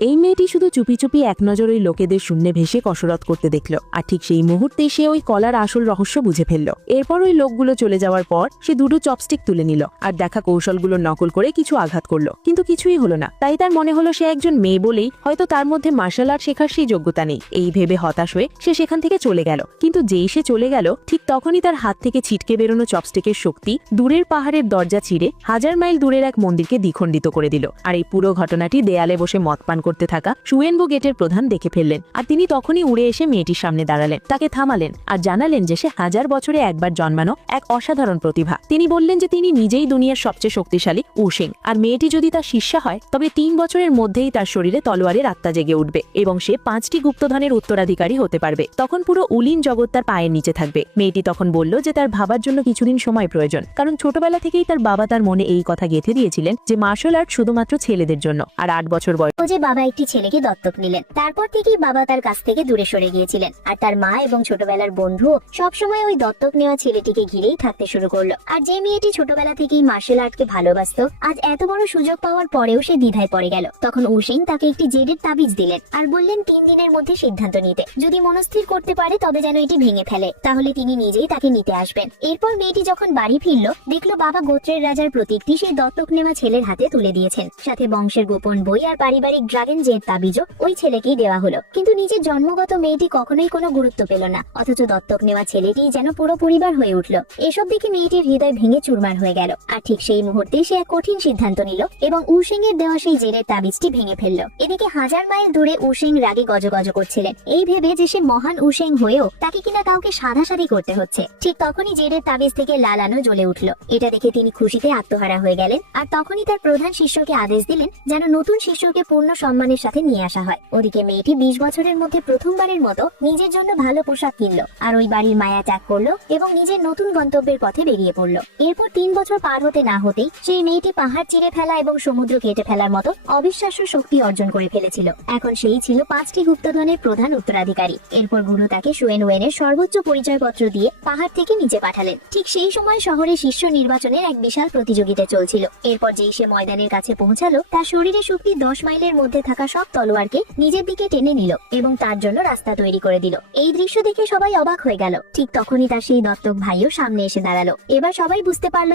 এই মেয়েটি শুধু চুপি চুপি এক নজর ওই লোকেদের শূন্যে ভেসে কসরত করতে দেখল, আর ঠিক সেই মুহূর্তে সে ওই কলার আসল রহস্য বুঝে ফেলল। এরপর ওই লোকগুলো চলে যাওয়ার পর সে দুটো চপস্টিক তুলে নিল আর দেখা কৌশলগুলো নকল করে কিছু আঘাত করলো, কিন্তু কিছুই হলো না। তাই তার মনে হলো সে একজন মেয়ে বলেই হয়তো তার মধ্যে মার্শাল আর্ট শেখার সেই যোগ্যতা নেই। এই ভেবে হতাশ হয়ে সে সেখান থেকে চলে গেল। কিন্তু যেই সে চলে গেল ঠিক তখনই তার হাত থেকে ছিটকে বেরোনো চপস্টিকের শক্তি দূরের পাহাড়ের দরজা ছিঁড়ে 1000 মাইল দূরের এক মন্দিরকে দ্বিখণ্ডিত করে দিল। আর এই পুরো ঘটনাটি দেয়ালে বসে মদ পান করতে থাকা সুয়েনবো গেটের প্রধান দেখে ফেললেন। আর তিনি তখনই উড়ে এসে মেয়েটির সামনে দাঁড়ালেন, তাকে থামালেন আর জানালেন যে সে 1000 বছরে একবার জন্মানো এক অসাধারণ প্রতিভা। তিনি বললেন যে তিনি নিজেই দুনিয়ার সবচেয়ে শক্তিশালী উশিং, আর মেয়েটি যদি তার শিষ্যা হয় তবে 3 বছরের মধ্যেই তার শরীরে তলোয়ারের আত্মা জেগে উঠবে এবং সে 5টি গুপ্তধনের উত্তরাধিকারী হতে পারবে। তখন পুরো উলিন জগৎ তার পায়ের নিচে থাকবে। মেয়েটি তখন বলল যে তার ভাবার জন্য কিছুদিন সময় প্রয়োজন, কারণ ছোটবেলা থেকেই তার বাবা তার মনে এই কথা গেঁথে দিয়েছিলেন যে মার্শাল আর্ট শুধুমাত্র ছেলেদের জন্য। আর 8 বছর যে বাবা একটি ছেলেকে দত্তক নিলেন, তারপর থেকেই বাবা তার কাছ থেকে দূরে সরে গিয়েছিলেন। আর তার মা এবং ছোটবেলার বন্ধু সবসময় ওই দত্তক নেওয়া ছেলেটিকে ঘিরেই থাকতে শুরু করলো। আর যে মেয়েটি ছোটবেলা থেকেই মার্শাল আর্টকে ভালোবাসতো, আজ এত বড় সুযোগ পাওয়ার পরেও সে দ্বিধায় পড়ে গেল। তখন উশিং তাকে একটি জেডের তাবিজ দিলেন আর বললেন 3 দিনের মধ্যে সিদ্ধান্ত নিতে। যদি মনস্থির করতে পারে তবে যেন এটি ভেঙে ফেলে, তাহলে তিনি নিজেই তাকে নিতে আসবেন। এরপর মেয়েটি যখন বাড়ি ফিরল, দেখলো বাবা গোত্রের রাজার প্রতীকটি সেই দত্তক নেওয়া ছেলের হাতে তুলে দিয়েছেন, সাথে বংশের গোপন বই আর পারিবারিক ড্রাগন জেড তাবিজও ওই ছেলেকেই দেওয়া হলো। কিন্তু নিজের জন্মগত মেয়েটি কখনোই কোনো গুরুত্ব পেল না, অথচ দত্তক নেওয়া ছেলেটি যেন পুরো পরিবার হয়ে উঠল। এসব দেখে মেয়েটির হৃদয় ভেঙে চুরমার হয়ে গেল। আর ঠিক সেই মুহূর্তে সে এক কঠিন সিদ্ধান্ত নিল এবং উশিং এর দেওয়া সেই জেডের তাবিজটি ভেঙে ফেলল। এদিকে 1000 মাইল দূরে উশিং রাগে গজগজ করছিলেন, এই ভেবে যে সে মহান উশিং হয়েও তাকে কিনা কাউকে সাধাসাধি করতে হচ্ছে। ঠিক তখনই জেডের তাবিজ থেকে লাল আলো জ্বলে উঠল। এটা দেখে তিনি খুশিতে আত্মহারা হয়ে গেলেন। আর তখনই তার প্রধান শিষ্যকে আদেশ দিলেন যেন নতুন শিষ্যকে পূর্ণ সম্মানের সাথে নিয়ে আসা হয়। ওদিকে মেয়েটি 20 বছরের মধ্যে প্রথমবারের মতো নিজের জন্য ভালো পোশাক কিনলো আর ওই বাড়ির মায়া ত্যাগ করলো এবং নিজের নতুন গন্তব্যের পথে বেরিয়ে পড়লো। এরপর 3 বছর পার হতে না হতেই সেই মেয়েটি পাহাড় চিরে ফেলা এবং সমুদ্র কেটে ফেলার মতো অবিশ্বাস্য শক্তি অর্জন করে ফেলেছিল। এখন সেই ছিল 5টি গুপ্তধনের প্রধান উত্তরাধিকারী। এরপর গুরু তাকে সুয়েন ওয়েনের সর্বোচ্চ পরিচয়পত্র দিয়ে পাহাড় থেকে নিচে পাঠালেন। ঠিক সেই সময় শহরে শিষ্য নির্বাচনের এক বিশাল প্রতিযোগিতা চলছিল। এরপর যেই সে ময়দানের কাছে পৌঁছালো, তার শরীরে শক্তি 10 মাইলের মধ্যে থাকা সব তলোয়ারকে নিজের দিকে টেনে নিল এবং তার জন্য রাস্তা তৈরি করে দিল। এই দৃশ্য দেখে সবাই অবাক হয়ে গেল। ঠিক তখনই তার সেই দত্তক ভাইও সামনে এসে দাঁড়ালো। এবার সবাই বুঝতে পারলো